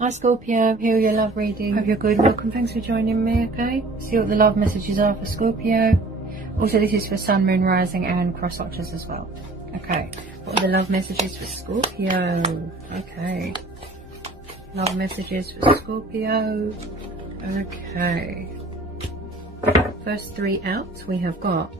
Hi Scorpio, here are your love reading. Hope you're good. Welcome, thanks for joining me, okay? See what the love messages are for Scorpio. Also, this is for Sun, Moon, Rising and cross watchers as well. Okay, what are the love messages for Scorpio? Okay, love messages for Scorpio. Okay, first three out, we have got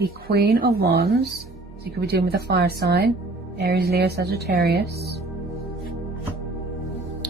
the Queen of Wands. So you could be dealing with a fire sign, Aries, Leo, Sagittarius.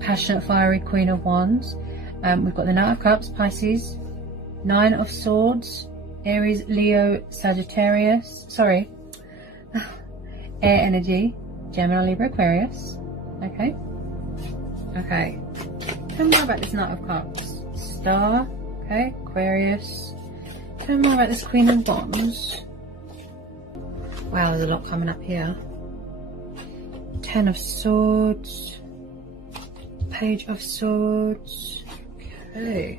Passionate, fiery Queen of Wands. We've got the Knight of Cups, Pisces. Nine of Swords, Aries, Leo, Sagittarius. Sorry, air energy, Gemini, Libra, Aquarius. Okay. Okay. Tell me more about this Knight of Cups. Star. Okay. Aquarius. Tell me more about this Queen of Wands. Wow, there's a lot coming up here. Ten of Swords. Page of Swords. Okay.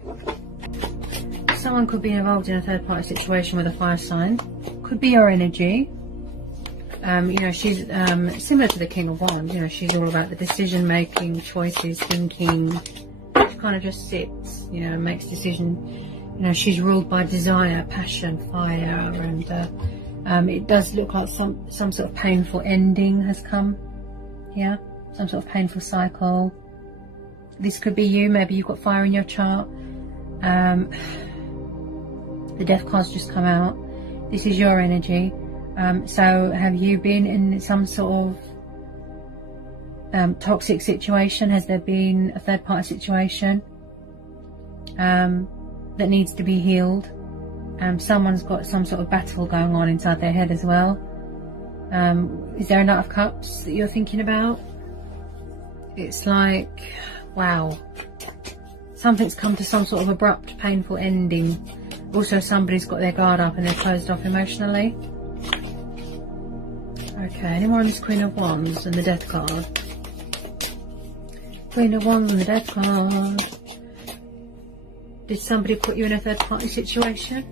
Someone could be involved in a third party situation with a fire sign. Could be your energy. You know, she's similar to the King of Wands. You know, she's all about the decision making, choices, thinking. She kind of just sits, you know, makes decisions. You know, she's ruled by desire, passion, fire, and it does look like some sort of painful ending has come here. Some sort of painful cycle. This could be you. Maybe you've got fire in your chart. The Death card's just come out. This is your energy. So have you been in some sort of toxic situation? Has there been a third party situation that needs to be healed? Someone's got some sort of battle going on inside their head as well. Is there a Knight of Cups that you're thinking about? It's like, wow, something's come to some sort of abrupt, painful ending. Also, somebody's got their guard up and they're closed off emotionally. Okay, any more on this Queen of Wands and the Death card? Queen of Wands and the Death card. Did somebody put you in a third party situation?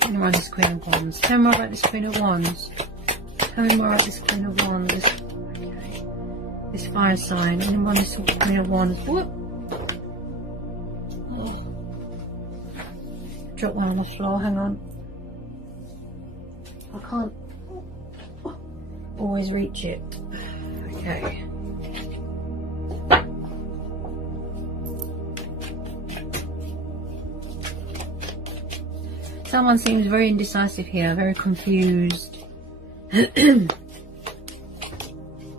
Tell me more about this Queen of Wands. Tell me more about this Queen of Wands. Tell me more about this Queen of Wands. Okay. This fire sign. Any more on this Queen of Wands. Whoop. Oh. Drop one on the floor. Hang on. I can't always reach it. Okay. Someone seems very indecisive here, very confused.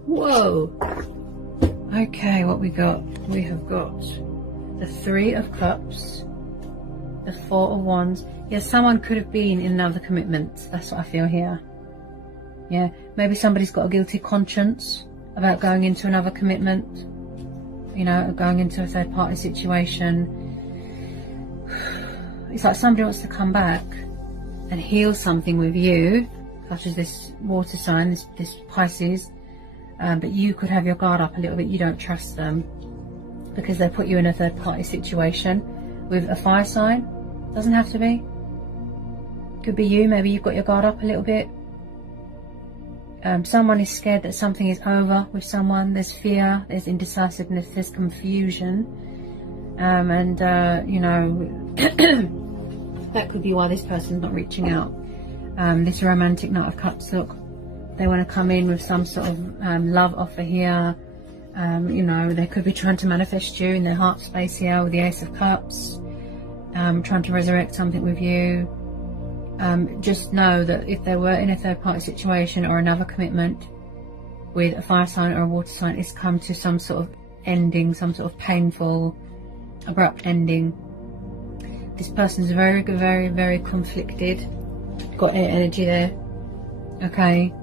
Whoa. Okay, what we got? We have got the Three of Cups, the Four of Wands. Yeah, someone could have been in another commitment. That's what I feel here. Yeah, maybe somebody's got a guilty conscience about going into another commitment. You know, going into a third party situation. It's like somebody wants to come back and heal something with you, such as this water sign, this Pisces, but you could have your guard up a little bit. You don't trust them because they put you in a third party situation with a fire sign. Doesn't have to be. Could be you. Maybe you've got your guard up a little bit. Someone is scared that something is over with someone. There's fear, there's indecisiveness, there's confusion. You know, that could be why this person's not reaching out. This romantic Knight of Cups, look, they want to come in with some sort of love offer here. You know, they could be trying to manifest you in their heart space here with the Ace of Cups, trying to resurrect something with you. Just know that if they were in a third party situation or another commitment with a fire sign or a water sign, it's come to some sort of ending, some sort of painful, abrupt ending. This person's very, very, very conflicted. Got air energy there. Okay.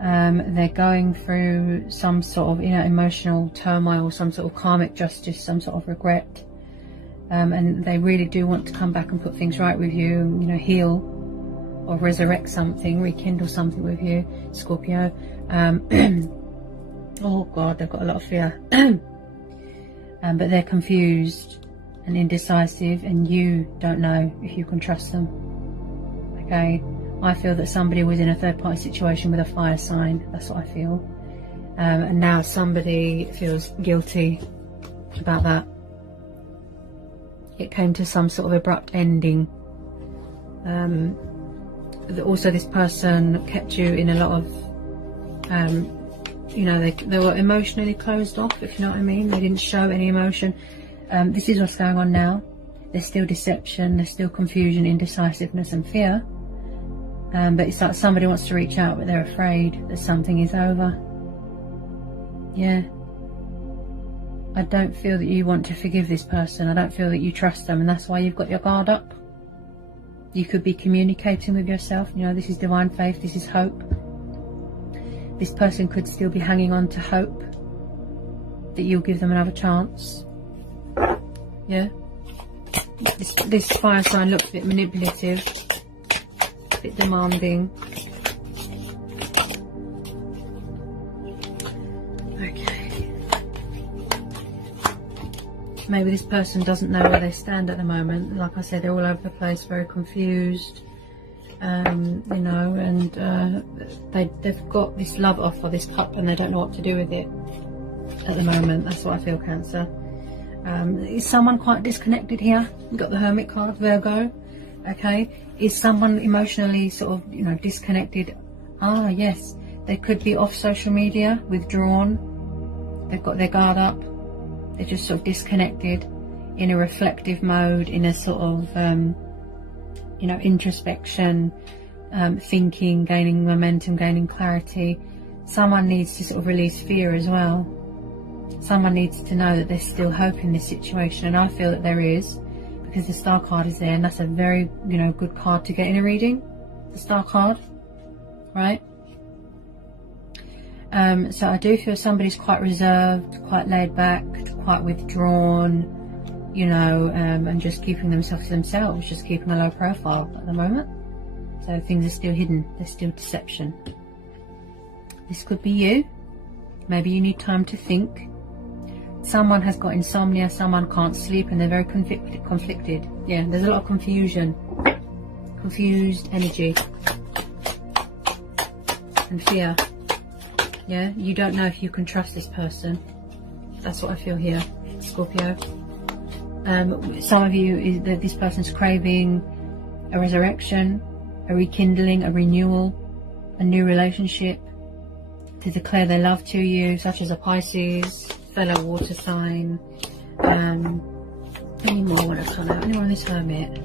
They're going through some sort of, you know, emotional turmoil, some sort of karmic justice, some sort of regret. And they really do want to come back and put things right with you, you know, heal or resurrect something, rekindle something with you, Scorpio. Oh God, they've got a lot of fear. But they're confused. and indecisive, and you don't know if you can trust them. Okay, I feel that somebody was in a third-party situation with a fire sign. That's what I feel. And now somebody feels guilty about that. It came to some sort of abrupt ending. Also, this person kept you in a lot of, you know, they were emotionally closed off, if you know what I mean. They didn't show any emotion. This is what's going on now. There's still deception, there's still confusion, indecisiveness and fear. But it's like somebody wants to reach out, but they're afraid that something is over. Yeah. I don't feel that you want to forgive this person. I don't feel that you trust them, and that's why you've got your guard up. You could be communicating with yourself. You know, this is divine faith, this is hope. This person could still be hanging on to hope that you'll give them another chance. Yeah. This fire sign looks a bit manipulative, a bit demanding. Maybe this person doesn't know where they stand at the moment. Like I said, they're all over the place, very confused, you know, and they've got this love offer, this cup, and they don't know what to do with it at the moment. That's what I feel, Cancer. Is someone quite disconnected here? You've got the Hermit card, Virgo. Okay, is someone emotionally sort of, you know, disconnected? Ah, yes, they could be off social media, withdrawn. They've got their guard up. They're just sort of disconnected, in a reflective mode, in a sort of, you know, introspection, thinking, gaining momentum, gaining clarity. Someone needs to sort of release fear as well. Someone needs to know that there's still hope in this situation, and I feel that there is, because the Star card is there, and that's a very, you know, good card to get in a reading, the Star card, right? So I do feel somebody's quite reserved, quite laid back, quite withdrawn, you know, and just keeping themselves to themselves, just keeping a low profile at the moment. So things are still hidden, there's still deception. This could be you. Maybe you need time to think. Someone has got insomnia, someone can't sleep, and they're very conflicted. Yeah, there's a lot of confusion, confused energy and fear. Yeah, you don't know if you can trust this person. That's what I feel here, Scorpio. Some of you, this person's craving a resurrection, a rekindling, a renewal, a new relationship, to declare their love to you, such as a Pisces, fellow water sign. Any more want to come out? Anyone on this Hermit?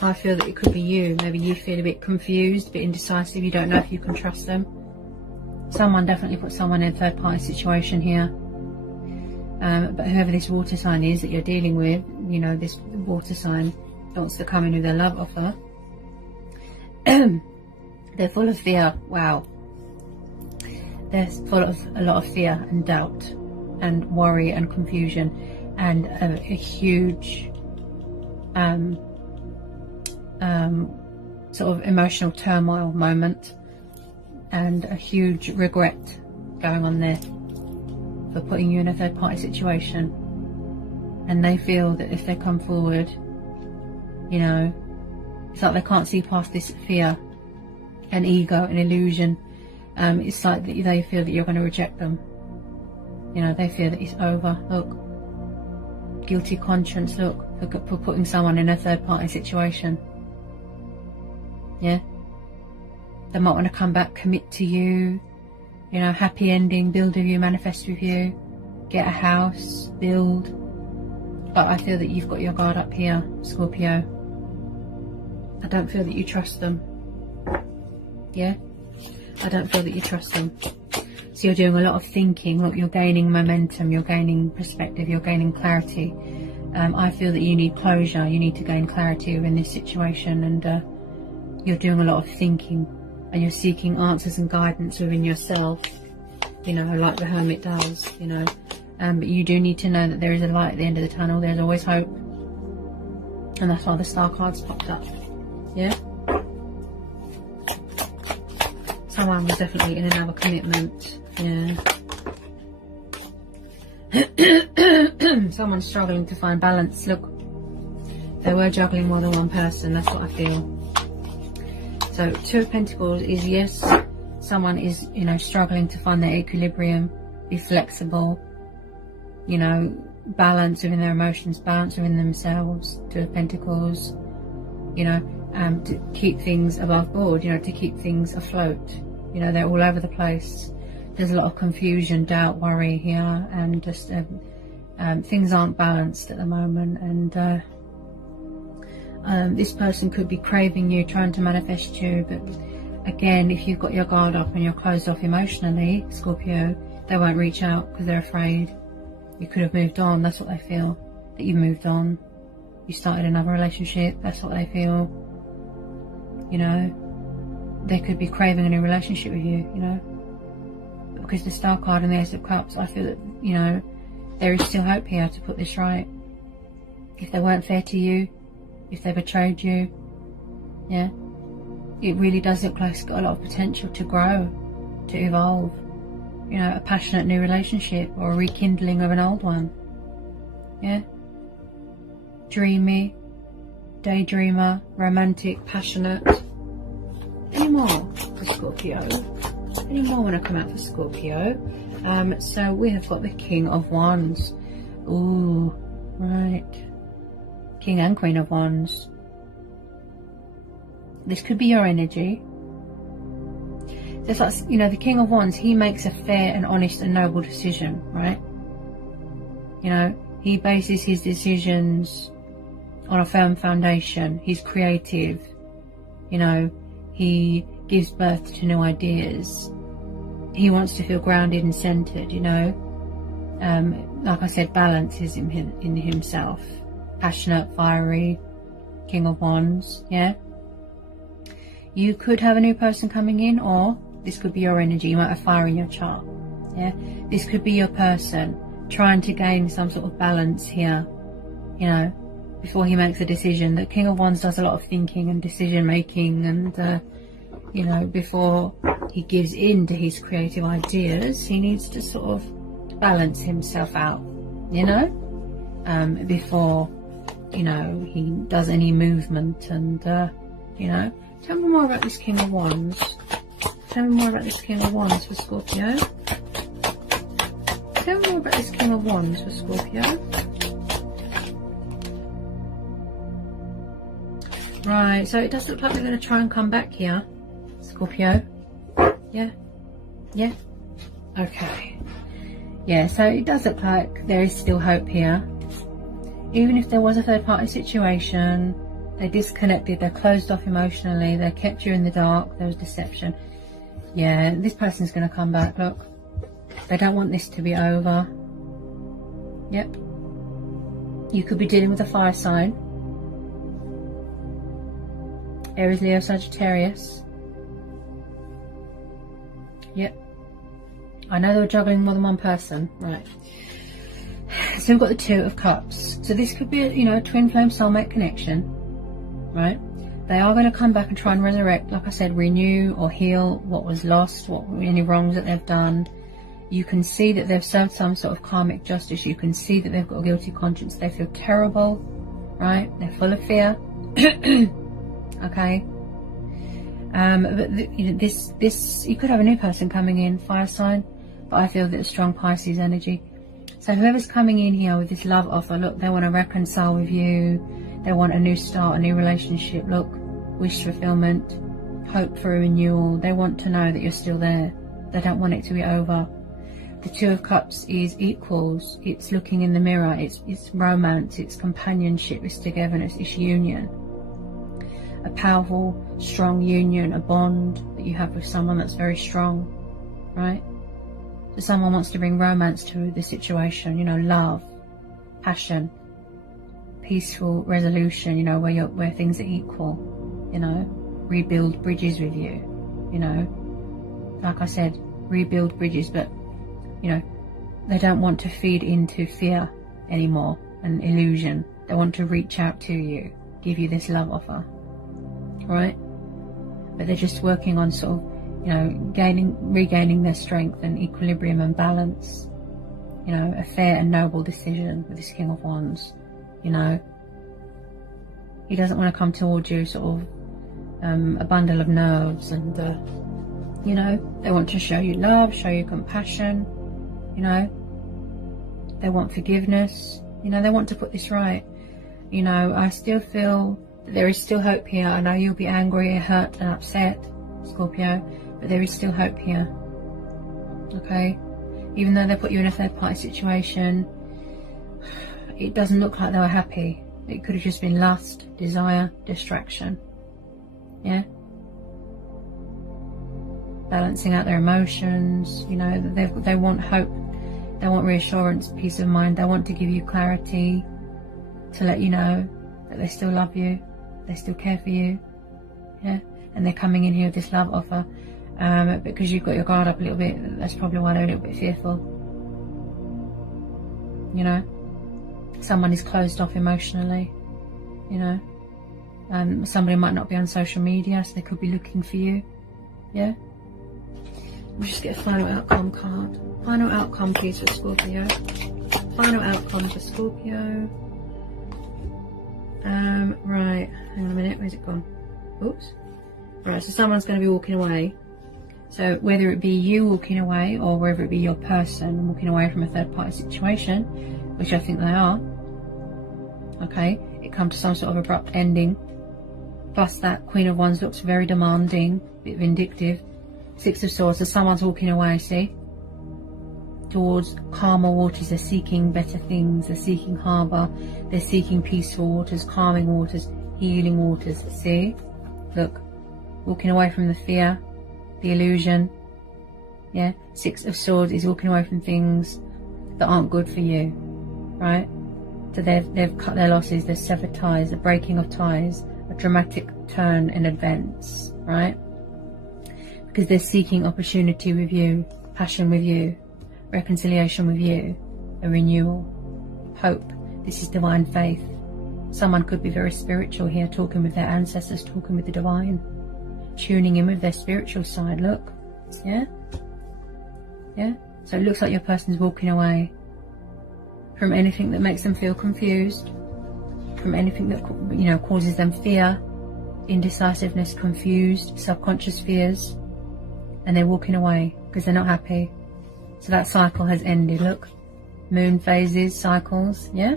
I feel that it could be you. Maybe you feel a bit confused, a bit indecisive. You don't know if you can trust them. Someone definitely put someone in a third party situation here. But whoever this water sign is that you're dealing with, you know, this water sign wants to come in with their love offer. They're full of fear. Wow. They're full of a lot of fear and doubt and worry and confusion and a huge sort of emotional turmoil moment, and a huge regret going on there for putting you in a third party situation. And they feel that if they come forward, you know, it's like they can't see past this fear and ego and illusion. It's like that they feel that you're going to reject them. You know, they feel that it's over. Look, guilty conscience, look, for putting someone in a third party situation. Yeah, they might want to come back, commit to you, you know, happy ending, build with you, manifest with you, get a house, build. But I feel that you've got your guard up here, Scorpio. I don't feel that you trust them. Yeah, I don't feel that you trust them. So you're doing a lot of thinking. Look, you're gaining momentum, you're gaining perspective, you're gaining clarity. I feel that you need closure, you need to gain clarity within this situation, and you're doing a lot of thinking, and you're seeking answers and guidance within yourself, you know, like the Hermit does, you know. But you do need to know that there is a light at the end of the tunnel. There's always hope, and that's why the Star cards popped up. Yeah, some someone was definitely in another commitment. Yeah. Someone's struggling to find balance. Look, they were juggling more than one person. That's what I feel. So 2 of Pentacles is, yes, someone is, you know, struggling to find their equilibrium, be flexible, you know, balance within their emotions, balance within themselves. 2 of Pentacles, you know, to keep things above board, you know, to keep things afloat. You know, they're all over the place. There's a lot of confusion, doubt, worry here, and just things aren't balanced at the moment. And this person could be craving you, trying to manifest you, but again, if you've got your guard up and you're closed off emotionally, Scorpio, they won't reach out because they're afraid. You could have moved on. That's what they feel, that you moved on. You started another relationship. That's what they feel. You know, they could be craving a new relationship with you, you know. Because the Star card and the Ace of Cups, I feel that, you know, there is still hope here to put this right. If they weren't fair to you, if they betrayed you, yeah, it really does look like it's got a lot of potential to grow, to evolve. You know, a passionate new relationship or a rekindling of an old one. Yeah. Dreamy, daydreamer, romantic, passionate. Any more for Scorpio? Any more want to come out for Scorpio? So we have got the King of Wands. Ooh, right. King and Queen of Wands. This could be your energy. It's like, you know, the King of Wands, he makes a fair and honest and noble decision, right? You know, he bases his decisions on a firm foundation. He's creative. You know, he gives birth to new ideas. He wants to feel grounded and centered, you know. Like I said, balance is in himself. Passionate, fiery, King of Wands, yeah. You could have a new person coming in, or this could be your energy. You might have fire in your chart, yeah. This could be your person trying to gain some sort of balance here, you know, before he makes a decision. The King of Wands does a lot of thinking and decision making, and you know, before he gives in to his creative ideas, he needs to sort of balance himself out, you know, before, you know, he does any movement. And you know, tell me more about this King of Wands. Tell me more about this King of Wands for Scorpio. Tell me more about this King of Wands for Scorpio. Right, so it does look like we're going to try and come back here, Scorpio. Yeah? Yeah? Okay. Yeah, so it does look like there is still hope here. Even if there was a third party situation, they disconnected, they're closed off emotionally, they kept you in the dark, there was deception. Yeah, this person's going to come back, look. They don't want this to be over. Yep. You could be dealing with a fire sign. Aries, Leo, Sagittarius. Yep. I know they were juggling more than one person. Right. So we've got the 2 of Cups. So this could be, you know, a twin flame soulmate connection. Right. They are going to come back and try and resurrect, like I said, renew or heal what was lost, any wrongs that they've done. You can see that they've served some sort of karmic justice. You can see that they've got a guilty conscience. They feel terrible, right? They're full of fear. Okay. But you know, this you could have a new person coming in, fire sign, but I feel that it's strong Pisces energy. So whoever's coming in here with this love offer, look, they want to reconcile with you. They want a new start, a new relationship. Look, wish fulfillment, hope for a renewal. They want to know that you're still there. They don't want it to be over. The 2 of Cups is equals. It's looking in the mirror. It's romance. It's companionship. It's togetherness. It's union. A powerful, strong union, a bond that you have with someone that's very strong, right? So someone wants to bring romance to the situation, you know, love, passion, peaceful resolution, you know, where things are equal, you know, rebuild bridges with you, you know, like I said, rebuild bridges, but, you know, they don't want to feed into fear anymore and illusion. They want to reach out to you, give you this love offer, right? But they're just working on sort of you know, regaining their strength and equilibrium and balance. You know, a fair and noble decision with this King of Wands. You know, he doesn't want to come towards you sort of a bundle of nerves, and you know, they want to show you love, show you compassion. You know, they want forgiveness. You know, they want to put this right. You know, I still feel that there is still hope here. I know you'll be angry, hurt and upset, Scorpio, but there is still hope here. Okay? Even though they put you in a third party situation, it doesn't look like they were happy. It could have just been lust, desire, distraction. Yeah? Balancing out their emotions. You know, they want hope. They want reassurance, peace of mind. They want to give you clarity, to let you know that they still love you, they still care for you. Yeah? And they're coming in here with this love offer. Because you've got your guard up a little bit, that's probably why they're a little bit fearful. You know, someone is closed off emotionally. You know, somebody might not be on social media, so they could be looking for you. Yeah. We'll just get a final outcome card. Final outcome, please, for Scorpio. Final outcome for Scorpio. Right. Hang on a minute. Where's it gone? Oops. Right. So someone's going to be walking away. So whether it be you walking away, or whether it be your person walking away from a third party situation, which I think they are, okay, it comes to some sort of abrupt ending. Plus that Queen of Wands looks very demanding, a bit vindictive. Six of Swords, so someone's walking away, see, towards calmer waters. They're seeking better things, they're seeking harbour, they're seeking peaceful waters, calming waters, healing waters. See, look, walking away from the fear, the illusion. Yeah, Six of Swords is walking away from things that aren't good for you, right? So they've cut their losses, they've severed ties, the breaking of ties, a dramatic turn in events, right? Because they're seeking opportunity with you, passion with you, reconciliation with you, a renewal, hope. This is divine faith. Someone could be very spiritual here, talking with their ancestors, talking with the divine, tuning in with their spiritual side. Look, yeah, yeah. So it looks like your person's walking away from anything that makes them feel confused, from anything that, you know, causes them fear, indecisiveness, confused, subconscious fears, and they're walking away because they're not happy. So that cycle has ended. Look, moon phases, cycles, yeah.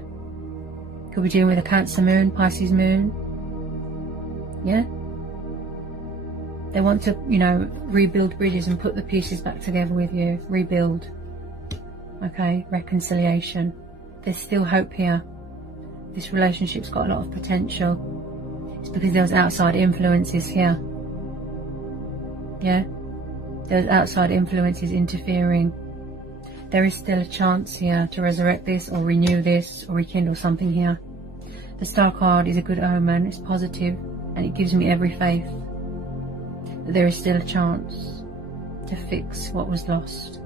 Could be dealing with a Cancer moon, Pisces moon, yeah. They want to, you know, rebuild bridges and put the pieces back together with you. Rebuild. Okay, reconciliation. There's still hope here. This relationship's got a lot of potential. It's because there was outside influences here. Yeah? There's outside influences interfering. There is still a chance here to resurrect this, or renew this, or rekindle something here. The Star card is a good omen. It's positive, and it gives me every faith that there is still a chance to fix what was lost.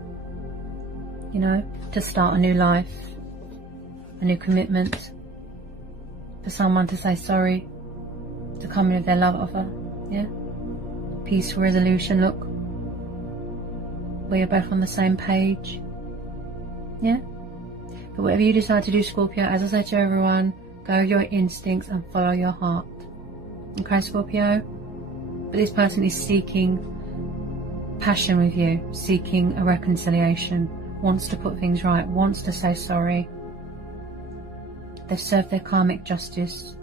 You know, to start a new life, a new commitment, for someone to say sorry, to come in with their love offer. Yeah, peaceful resolution. Look, where you're both on the same page. Yeah, but whatever you decide to do, Scorpio, as I say to everyone, go with your instincts and follow your heart. Okay, Scorpio? But this person is seeking passion with you, seeking a reconciliation, wants to put things right, wants to say sorry. They've served their karmic justice,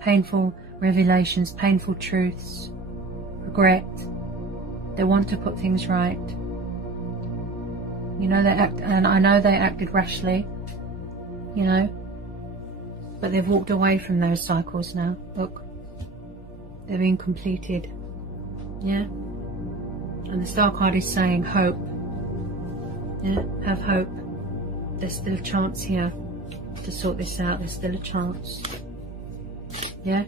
painful revelations, painful truths, regret. They want to put things right. You know, and I know they acted rashly, you know, but they've walked away from those cycles now. Look, they're being completed. Yeah, and the Star card is saying hope. Yeah, have hope. There's still a chance here to sort this out. There's still a chance. Yeah,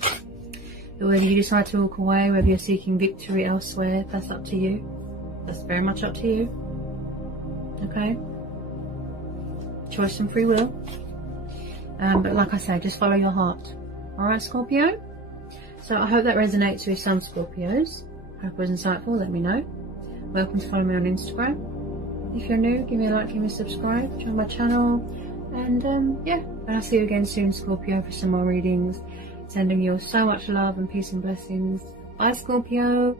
but whether you decide to walk away, whether you're seeking victory elsewhere, that's up to you. That's very much up to you. Okay, choice and free will. But like I say, just follow your heart. Alright, Scorpio? So I hope that resonates with some Scorpios. hope it was insightful. Let me know. Welcome to follow me on Instagram. If you're new, give me a like, give me a subscribe, join my channel, and yeah, I'll see you again soon, Scorpio, for some more readings. Sending you all so much love and peace and blessings. Bye, Scorpio.